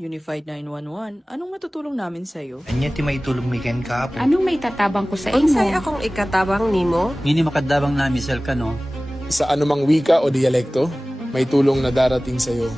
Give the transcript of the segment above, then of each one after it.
Unified 911, anong matutulong namin sa'yo? Anya ti maitulong mi ken kapo. Anong may tatabang ko sa imo? Unsay akong ikatabang nimo? Ngini makadabang na misal ka no. Sa anumang wika o dialekto, may tulong na darating sa iyo.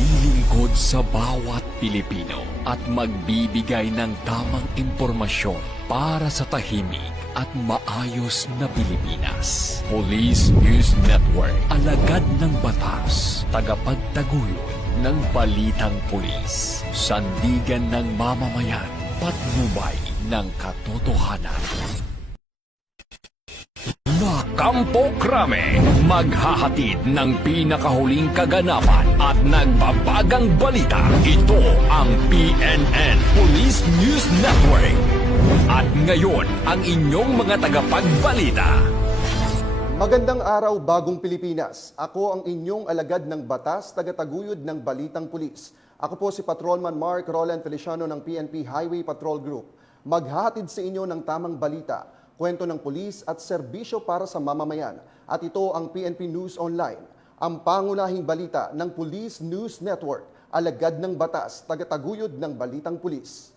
Lilingkod sa bawat Pilipino at magbibigay ng tamang impormasyon para sa tahimik at maayos na Pilipinas. Police News Network, alagad ng batas, tagapagtaguyod ng balitang pulis, sandigan ng mamamayan, patnubay ng katotohanan. La Campo Crame, maghahatid ng pinakahuling kaganapan at nagbabagang balita. Ito ang PNN Police News Network. At ngayon, ang inyong mga tagapagbalita. Magandang araw, bagong Pilipinas. Ako ang inyong alagad ng batas, tagataguyod ng Balitang Pulis. Ako po si Patrolman Mark Roland Feliciano ng PNP Highway Patrol Group. Maghahatid sa inyo ng tamang balita, kwento ng pulis at serbisyo para sa mamamayan. At ito ang PNP News Online, ang pangunahing balita ng Police News Network, alagad ng batas, tagataguyod ng Balitang Pulis.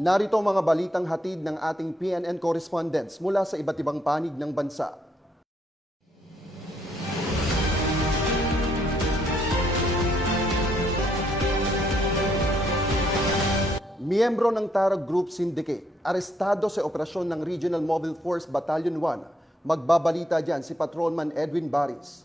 Narito ang mga balitang hatid ng ating PNN correspondents mula sa iba't ibang panig ng bansa. Miyembro ng Tarog Group Syndicate, arestado sa operasyon ng Regional Mobile Force Battalion 1. Magbabalita dyan si Patrolman Edwin Baris.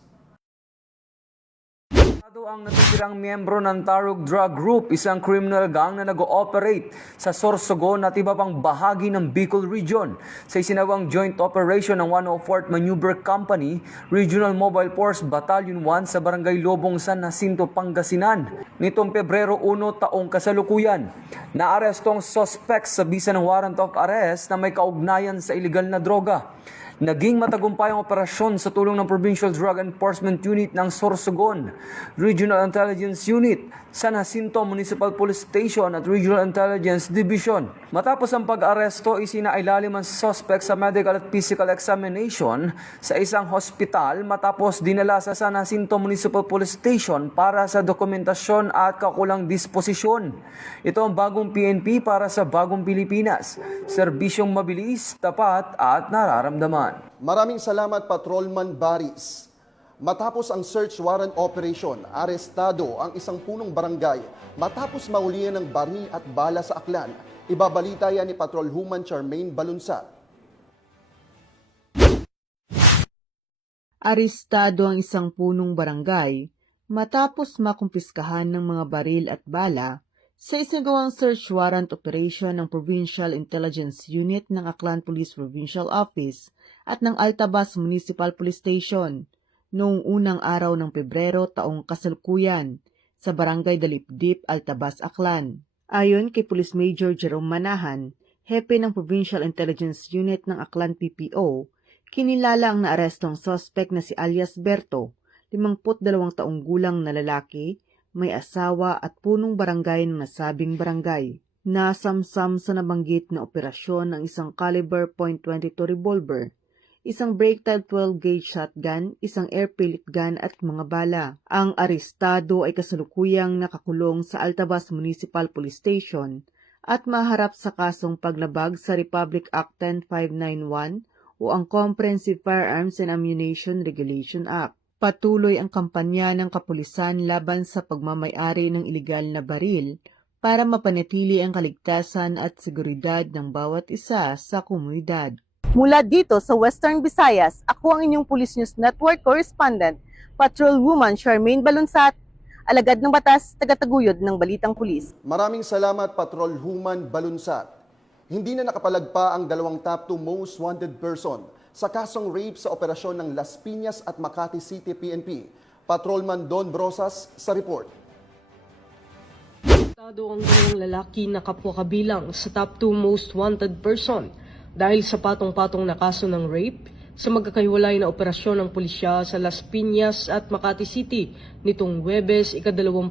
Ang natitirang miyembro ng Tarog Drug Group, isang criminal gang na nag-ooperate sa Sorsogon at iba pang bahagi ng Bicol Region. Sa isinagawang joint operation ng 104th Maneuver Company, Regional Mobile Force Battalion 1 sa Barangay Lobong, San Jacinto, Pangasinan. Nitong Pebrero 1 taong kasalukuyan, naarestong suspect sa bisa ng warrant of arrest na may kaugnayan sa iligal na droga. Naging matagumpay ang operasyon sa tulong ng Provincial Drug Enforcement Unit ng Sorsogon, Regional Intelligence Unit, San Jacinto Municipal Police Station at Regional Intelligence Division. Matapos ang pag-aresto, isinailalim ang suspect sa medical at physical examination sa isang hospital matapos dinala sa San Jacinto Municipal Police Station para sa dokumentasyon at kakulang disposisyon. Ito ang bagong PNP para sa bagong Pilipinas. Serbisyong mabilis, tapat at nararamdaman. Maraming salamat, Patrolman Baris. Matapos ang search warrant operation, arestado ang isang punong barangay matapos maulian ng baril at bala sa Aklan. Ibabalita yan ni Patrolwoman Charmaine Balunsat. Arestado ang isang punong barangay matapos makumpiskahan ng mga baril at bala sa isinagawang search warrant operation ng Provincial Intelligence Unit ng Aklan Police Provincial Office at ng Altabas Municipal Police Station noong unang araw ng Pebrero taong kasalukuyan sa Barangay Dalipdip, Altabas, Aklan. Ayon kay Police Major Jerome Manahan, hepe ng Provincial Intelligence Unit ng Aklan PPO, kinilala ang naarestong suspect na si alias Berto, 52 taong gulang na lalaki, may asawa at punong barangay ng nasabing barangay. Nasamsam sa nabanggit na operasyon ang isang caliber .22 revolver, isang break-type 12-gauge shotgun, isang air pellet gun at mga bala. Ang arestado ay kasalukuyang nakakulong sa Altabas Municipal Police Station at maharap sa kasong paglabag sa Republic Act 10591 o ang Comprehensive Firearms and Ammunition Regulation Act. Patuloy ang kampanya ng kapulisan laban sa pagmamay-ari ng ilegal na baril para mapanatili ang kaligtasan at seguridad ng bawat isa sa komunidad. Mula dito sa Western Visayas, ako ang inyong Police News Network correspondent, Patrolwoman Charmaine Balunsat, alagad ng batas, tagataguyod ng Balitang Pulis. Maraming salamat, Patrolwoman Balunsat. Hindi na nakapalagpa ang dalawang top 2 most wanted person sa kasong rape sa operasyon ng Las Piñas at Makati City PNP. Patrolman Don Brosas sa report. Arestado ang dalawang lalaki na kapwa kabilang sa top 2 most wanted person dahil sa patong-patong na kaso ng rape, sa magkakahiwalay na operasyon ng pulisya sa Las Piñas at Makati City nitong Huwebes, ika-29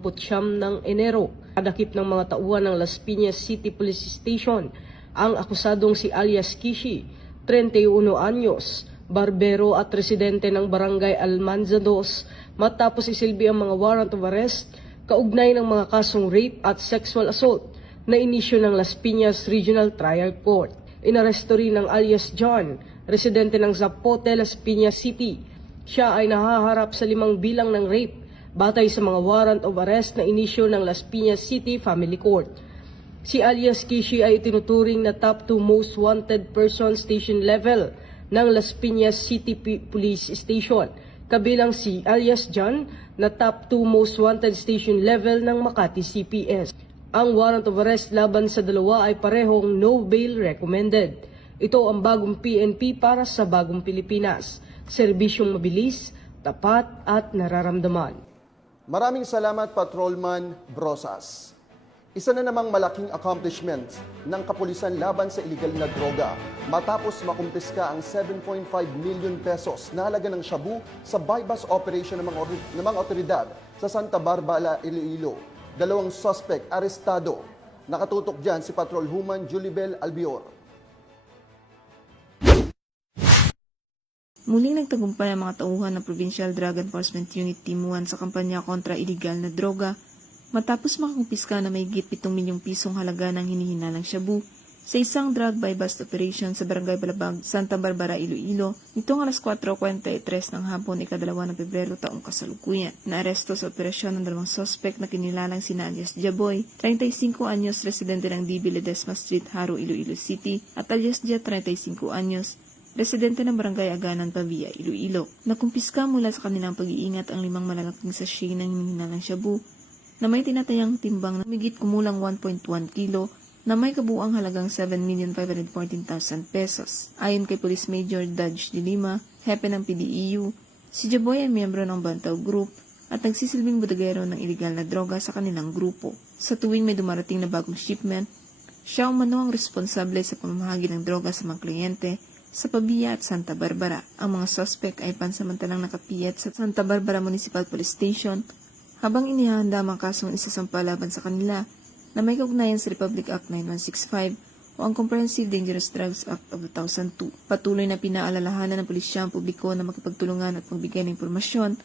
ng Enero. Kadakip ng mga tauhan ng Las Piñas City Police Station ang akusadong si alias Kishi, 31 anyos, barbero at residente ng Barangay Almanza 2 matapos isilbi ang mga warrant of arrest kaugnay ng mga kasong rape at sexual assault na inisyu ng Las Piñas Regional Trial Court. Inaresto rin ng alias John, residente ng Zapote, Las Piñas City. Siya ay nahaharap sa 5 bilang ng rape batay sa mga warrant of arrest na inisyu ng Las Piñas City Family Court. Si alias Kishi ay itinuturing na top 2 most wanted person station level ng Las Piñas City Police Station, kabilang si alias John na top 2 most wanted station level ng Makati CPS. Ang warrant of arrest laban sa dalawa ay parehong no bail recommended. Ito ang bagong PNP para sa bagong Pilipinas. Serbisyong mabilis, tapat at nararamdaman. Maraming salamat, Patrolman Brosas. Isa na namang malaking accomplishment ng kapulisan laban sa iligal na droga matapos makumpiska ang 7.5 million pesos na halaga ng shabu sa bypass operation ng mga otoridad sa Santa Barbara, Iloilo. 2 suspect arestado. Nakatutok dyan si Patrolwoman Julibel Albior. Muling nagtagumpay ang mga tauhan ng Provincial Drug Enforcement Unit Team 1 sa kampanya kontra iligal na droga matapos makakumpiska na may higit 7 milyong pisong halaga ng hinihinalang shabu sa isang drug buy-bust operation sa Barangay Balabag, Santa Barbara, Iloilo nitong alas 4:43 ng hapon, ika-2 ng Pebrero taong kasalukuyan. Naaresto sa operasyon ng 2 suspect na kinilalang sina alias Jaboy, 35 anyos, residente ng DB Ledesma Street, Haro, Iloilo City, at alias Jet, 35 anyos, residente ng Barangay Aganan, Pavia, Iloilo. Nakumpiska mula sa kanilang pag-iingat ang 5 malalaking sachet ng hinihinalang shabu na may tinatayang timbang na migit kumulang 1.1 kilo na may kabuang halagang 7,514,000 pesos. Ayon kay Police Major Dodge de Lima, hepe ng PDEU, si Jaboy ay miyembro ng Bantaw Group at nagsisilbing bodegero ng iligal na droga sa kanilang grupo. Sa tuwing may dumarating na bagong shipment, siya umano ang responsable sa pamamahagi ng droga sa mga kliyente sa Pavia at Santa Barbara. Ang mga suspect ay pansamantalang nakapiyat sa Santa Barbara Municipal Police Station habang inihahanda ang kasong isasampa laban sa kanila na may kaugnayan sa Republic Act 9165 o ang Comprehensive Dangerous Drugs Act of 2002. Patuloy na pinaalalahanan ng pulisya ang publiko na makipagtulungan at magbigay ng impormasyon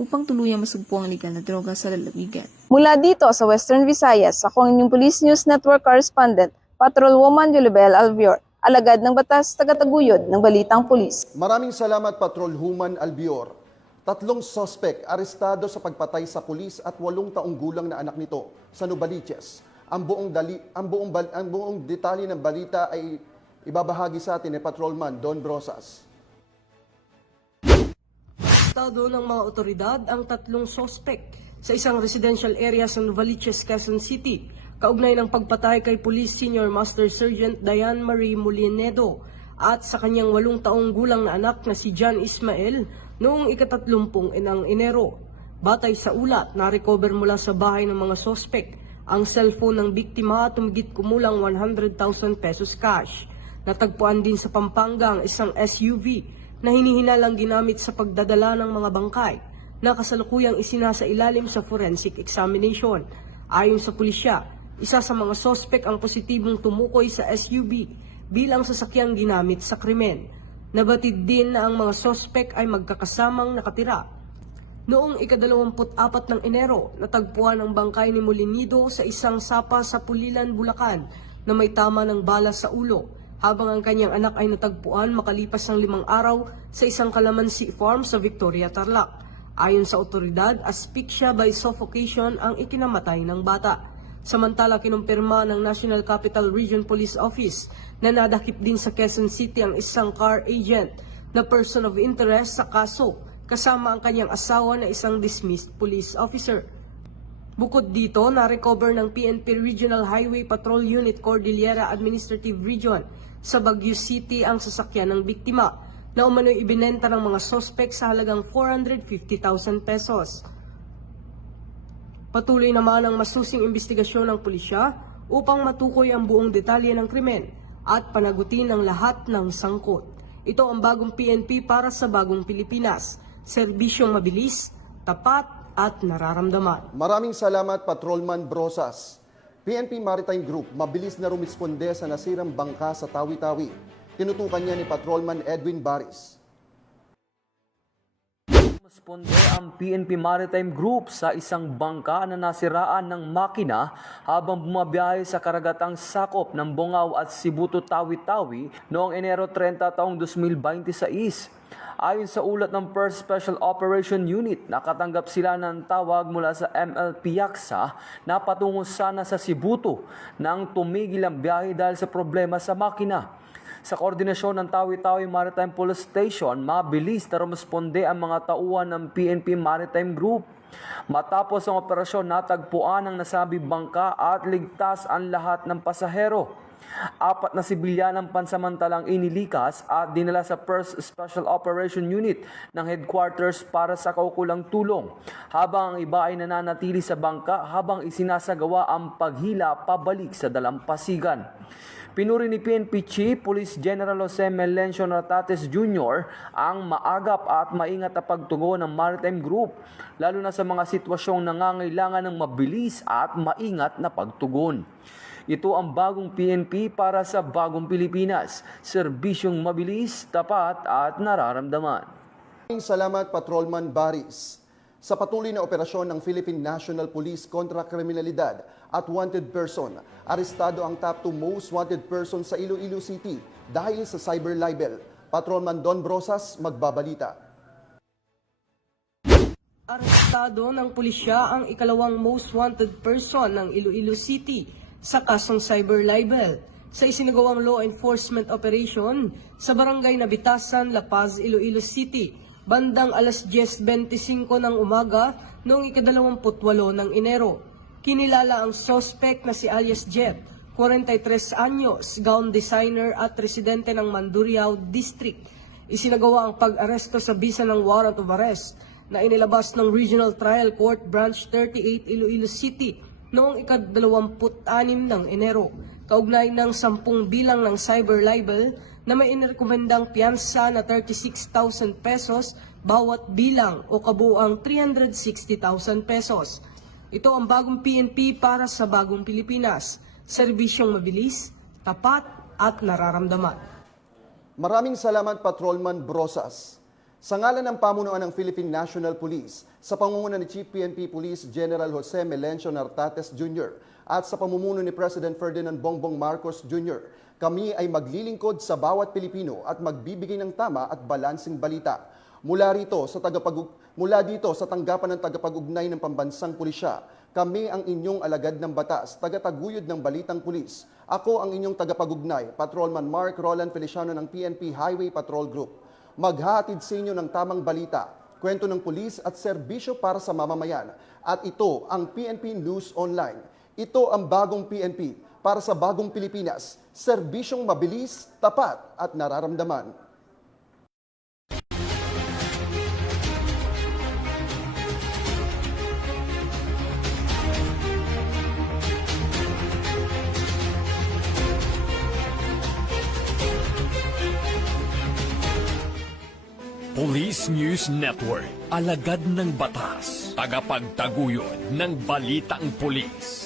upang tuluyang masugpo ang iligal na droga sa lalawigan. Mula dito sa Western Visayas, ako ang inyong Police News Network Correspondent, Patrolwoman Julibel Albior, alagad ng batas, tagataguyod ng balitang pulis. Maraming salamat, Patrolwoman Albior. 3 suspect arestado sa pagpatay sa pulis at 8 taong gulang na anak nito sa Novaliches. Ang buong detalye ng balita ay ibabahagi sa atin ni Patrolman Don Brosas. Estado ng mga otoridad ang 3 suspect sa isang residential area sa Novaliches, Quezon City, kaugnay ng pagpatay kay Police Senior Master Sergeant Diane Marie Molinedo at sa kanyang 8 taong gulang na anak na si John Ismael noong ika-30 ng Enero. Batay sa ulat, na-recover mula sa bahay ng mga suspect ang cellphone ng biktima at tumigit kumulang 100,000 pesos cash. Natagpuan din sa Pampanga ang isang SUV na hinihinalang ginamit sa pagdadala ng mga bangkay na kasalukuyang isinasa ilalim sa forensic examination. Ayon sa pulisya, isa sa mga suspect ang positibong tumukoy sa SUV bilang sasakyang ginamit sa krimen. Nabatid din na ang mga suspect ay magkakasamang nakatira. Noong ika-24 ng Enero, natagpuan ang bangkay ni Molinido sa isang sapa sa Pulilan, Bulacan na may tama ng bala sa ulo, habang ang kanyang anak ay natagpuan makalipas ng 5 araw sa isang kalamansi farm sa Victoria, Tarlac. Ayon sa otoridad, asphyxia by suffocation ang ikinamatay ng bata. Samantala, kinumpirma ng National Capital Region Police Office na nadakip din sa Quezon City ang isang car agent na person of interest sa kaso, kasama ang kanyang asawa na isang dismissed police officer. Bukod dito, na-recover ng PNP Regional Highway Patrol Unit Cordillera Administrative Region sa Baguio City ang sasakyan ng biktima na umano'y ibinenta ng mga suspect sa halagang 450,000 pesos. Patuloy naman ang masusing investigasyon ng pulisya upang matukoy ang buong detalye ng krimen at panagutin ang lahat ng sangkot. Ito ang bagong PNP para sa bagong Pilipinas. Serbisyong mabilis, tapat at nararamdaman. Maraming salamat, Patrolman Brosas. PNP Maritime Group, mabilis na rumisponde sa nasirang bangka sa Tawi-Tawi. Tinutukan niya ni Patrolman Edwin Baris. Responde ang PNP Maritime Group sa isang bangka na nasiraan ng makina habang bumabiyahe sa karagatang sakop ng Bongao at Sibuto Tawi-Tawi noong Enero 30 taong 2026. Ayon sa ulat ng 1st Special Operation Unit, nakatanggap sila ng tawag mula sa MLP Yaksa na patungo sana sa Sibuto nang tumigil ang biyahe dahil sa problema sa makina. Sa koordinasyon ng Tawi-Tawi Maritime Police Station, mabilis na rumisponde ang mga tauhan ng PNP Maritime Group. Matapos ang operasyon, natagpuan ang nasabi bangka at ligtas ang lahat ng pasahero. 4 na sibilyan ang pansamantalang inilikas at dinala sa 1st Special Operation Unit ng headquarters para sa kaukulang tulong, habang ang iba ay nananatili sa bangka habang isinasagawa ang paghila pabalik sa dalampasigan. Pinuri ni PNP Chief Police General Jose Melencio Nartates Jr. ang maagap at maingat na pagtugon ng Maritime Group, lalo na sa mga sitwasyong nangangailangan ng mabilis at maingat na pagtugon. Ito ang bagong PNP para sa bagong Pilipinas, serbisyong mabilis, tapat at nararamdaman. Maraming salamat, Patrolman Baris. Sa patuloy na operasyon ng Philippine National Police kontra kriminalidad at wanted person, arestado ang top 2 most wanted person sa Iloilo City dahil sa cyber libel. Patrolman Don Brosas magbabalita. Arestado ng pulisya ang ikalawang most wanted person ng Iloilo City sa kasong cyber libel sa isinagawang law enforcement operation sa barangay Nabitasan, La Paz, Iloilo City, bandang alas 10:25 ng umaga noong ika-28 ng Enero. Kinilala ang suspect na si alias Jet, 43 anyos, gown designer at residente ng Mandurriao District. Isinagawa ang pag-aresto sa bisa ng warrant of arrest na inilabas ng Regional Trial Court Branch 38 Iloilo City noong ika-26 ng Enero, kaugnay ng 10 bilang ng cyber libel na may inirekomendang piyansa na 36,000 pesos bawat bilang o kabuang 360,000 pesos. Ito ang bagong PNP para sa bagong Pilipinas, serbisyong mabilis, tapat at nararamdaman. Maraming salamat, Patrolman Brosas. Sa ngalan ng pamunuan ng Philippine National Police, sa pangunguna ni Chief PNP Police General Jose Melencio Nartates Jr. at sa pamumuno ni President Ferdinand Bongbong Marcos Jr., kami ay maglilingkod sa bawat Pilipino at magbibigay ng tama at balansing balita. Mula dito sa tanggapan ng tagapag-ugnay ng pambansang pulisya, kami ang inyong alagad ng batas, tagataguyod ng balitang pulis. Ako ang inyong tagapag-ugnay, Patrolman Mark Roland Feliciano ng PNP Highway Patrol Group. Maghahatid sa inyo ng tamang balita, kwento ng pulis at serbisyo para sa mamamayan. At ito ang PNP News Online. Ito ang bagong PNP para sa bagong Pilipinas, serbisyong mabilis, tapat at nararamdaman. Police News Network, alagad ng batas, tagapagtaguyod ng balitang pulis.